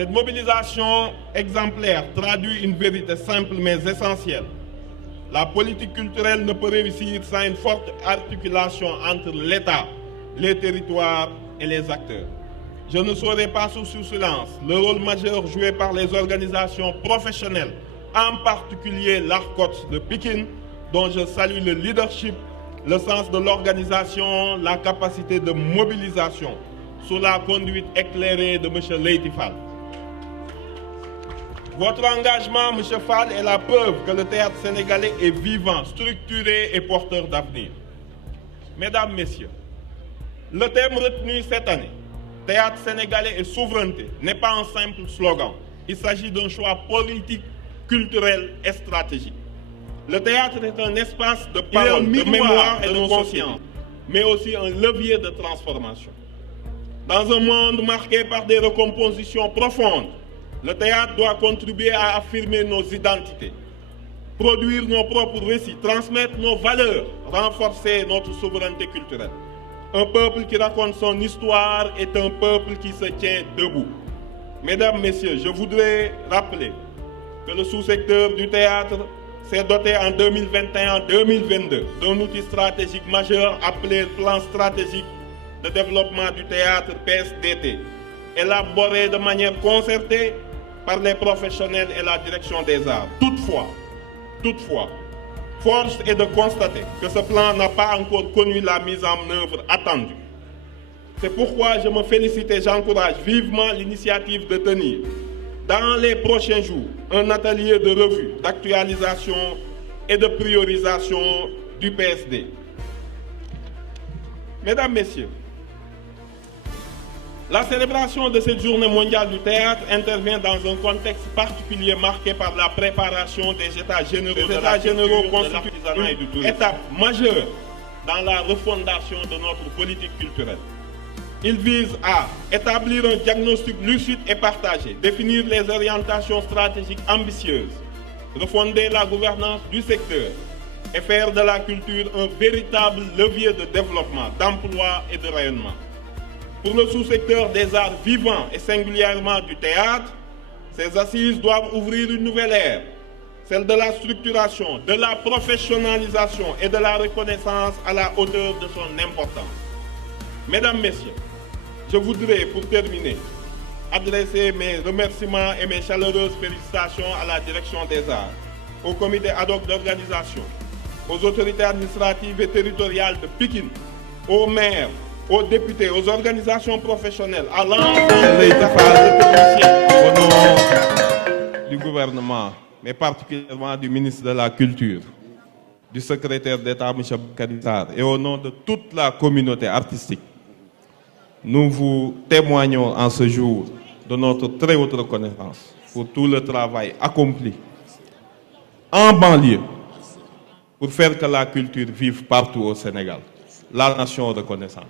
Cette mobilisation exemplaire traduit une vérité simple mais essentielle. La politique culturelle ne peut réussir sans une forte articulation entre l'État, les territoires et les acteurs. Je ne saurais passer sous silence le rôle majeur joué par les organisations professionnelles, en particulier l'ARCOT de Pikine, dont je salue le leadership, le sens de l'organisation, la capacité de mobilisation, sous la conduite éclairée de M. Leïti Fall. Votre engagement, M. Fall, est la preuve que le théâtre sénégalais est vivant, structuré et porteur d'avenir. Mesdames, Messieurs, le thème retenu cette année, théâtre sénégalais et souveraineté, n'est pas un simple slogan. Il s'agit d'un choix politique, culturel et stratégique. Le théâtre est un espace de parole, de mémoire et de conscience, mais aussi un levier de transformation. Dans un monde marqué par des recompositions profondes, le théâtre doit contribuer à affirmer nos identités, produire nos propres récits, transmettre nos valeurs, renforcer notre souveraineté culturelle. Un peuple qui raconte son histoire est un peuple qui se tient debout. Mesdames, Messieurs, je voudrais rappeler que le sous-secteur du théâtre s'est doté en 2021-2022 d'un outil stratégique majeur appelé Plan stratégique de développement du théâtre PSDT, élaboré de manière concertée par les professionnels et la direction des arts. Toutefois, force est de constater que ce plan n'a pas encore connu la mise en œuvre attendue. C'est pourquoi je me félicite et j'encourage vivement l'initiative de tenir, dans les prochains jours, un atelier de revue, d'actualisation et de priorisation du PSD. Mesdames, Messieurs, la célébration de cette journée mondiale du théâtre intervient dans un contexte particulier marqué par la préparation des États généraux. Les États généraux constituent une étape majeure dans la refondation de notre politique culturelle. Ils visent à établir un diagnostic lucide et partagé, définir les orientations stratégiques ambitieuses, refonder la gouvernance du secteur et faire de la culture un véritable levier de développement, d'emploi et de rayonnement. Pour le sous-secteur des arts vivants et singulièrement du théâtre, ces assises doivent ouvrir une nouvelle ère, celle de la structuration, de la professionnalisation et de la reconnaissance à la hauteur de son importance. Mesdames, Messieurs, je voudrais, pour terminer, adresser mes remerciements et mes chaleureuses félicitations à la direction des arts, au comité ad hoc d'organisation, aux autorités administratives et territoriales de Pikine, aux maires, aux députés, aux organisations professionnelles, à l'ensemble des techniciens, au nom du gouvernement, mais particulièrement du ministre de la Culture, du secrétaire d'État, M. Kadissar, et au nom de toute la communauté artistique. Nous vous témoignons en ce jour de notre très haute reconnaissance pour tout le travail accompli en banlieue pour faire que la culture vive partout au Sénégal. La nation reconnaissante.